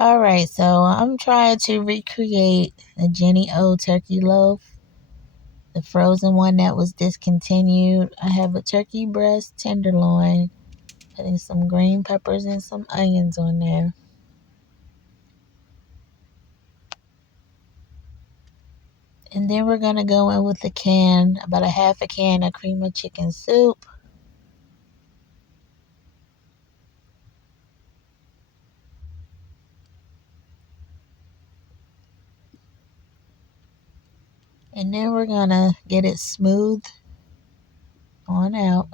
Alright, so I'm trying to recreate a Jennie-O turkey loaf, the frozen one that was discontinued. I have a turkey breast tenderloin, putting some green peppers and some onions on there. And then we're going to go in with about a half a can of cream of chicken soup. And then we're going to get it smooth on out.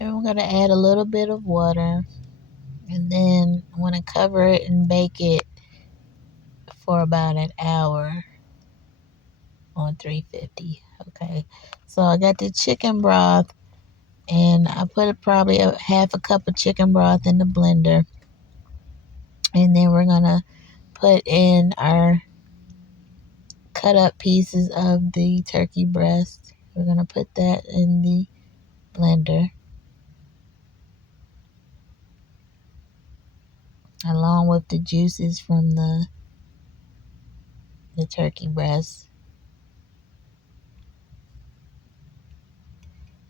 And we're going to add a little bit of water. And then I want to cover it and bake it for about an hour on 350. Okay, so I got the chicken broth, and I put probably a half a cup of chicken broth in the blender. And then we're going to put in our cut up pieces of the turkey breast. We're going to put that in the blender along with the juices from the turkey breast.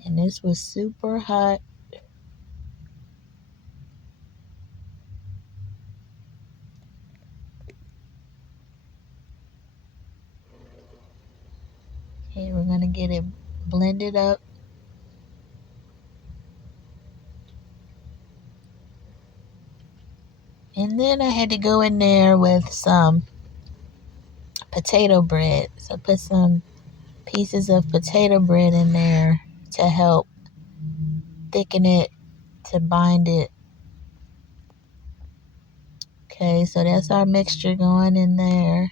And this was super hot. Okay, we're going to get it blended up. And then I had to go in there with some potato bread. So put some pieces of potato bread in there to help thicken it, to bind it. Okay, so that's our mixture going in there.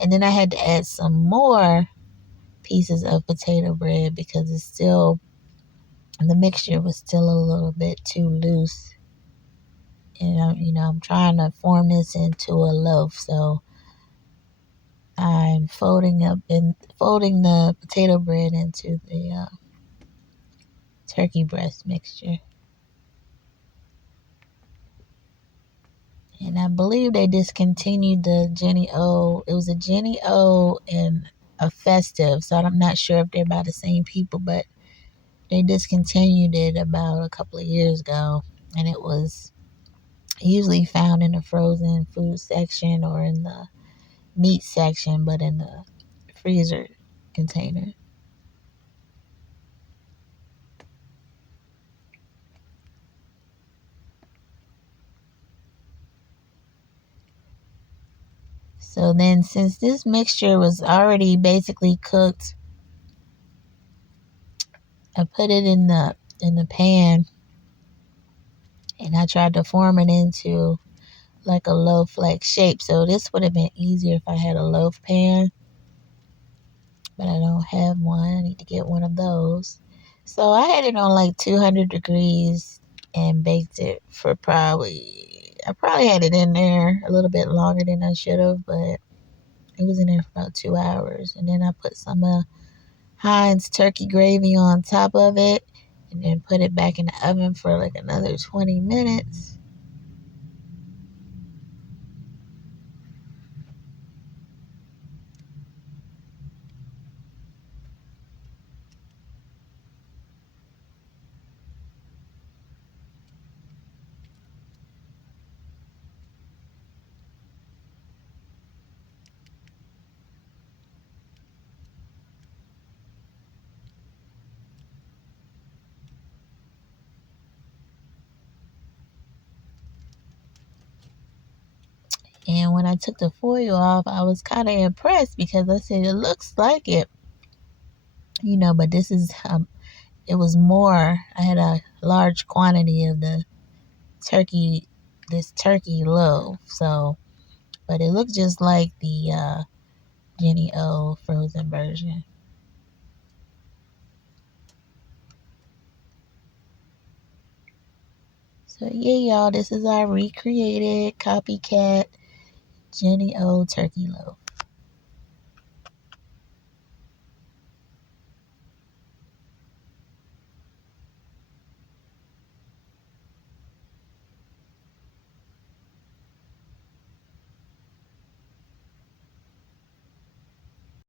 And then I had to add some more pieces of potato bread because the mixture was still a little bit too loose. And I'm trying to form this into a loaf, so I'm folding the potato bread into the turkey breast mixture. And I believe they discontinued the Jennie-O. It was a Jennie-O and a FESTIVE, so I'm not sure if they're by the same people, but they discontinued it about a couple of years ago. And it was usually found in the frozen food section or in the meat section, but in the freezer container. So then, since this mixture was already basically cooked, I put it in the pan, and I tried to form it into like a loaf-like shape. So this would have been easier if I had a loaf pan, but I don't have one. I need to get one of those. So I had it on like 200 degrees and baked it for I probably had it in there a little bit longer than I should have, but it was in there for about 2 hours. And then I put some Heinz turkey gravy on top of it, and then put it back in the oven for like another 20 minutes. And when I took the foil off, I was kind of impressed because I said, it looks like it, but this is, it was more. I had a large quantity of the turkey, this turkey loaf. So, but it looks just like the Jennie-O frozen version. So yeah, y'all, this is our recreated copycat Jennie-O turkey loaf.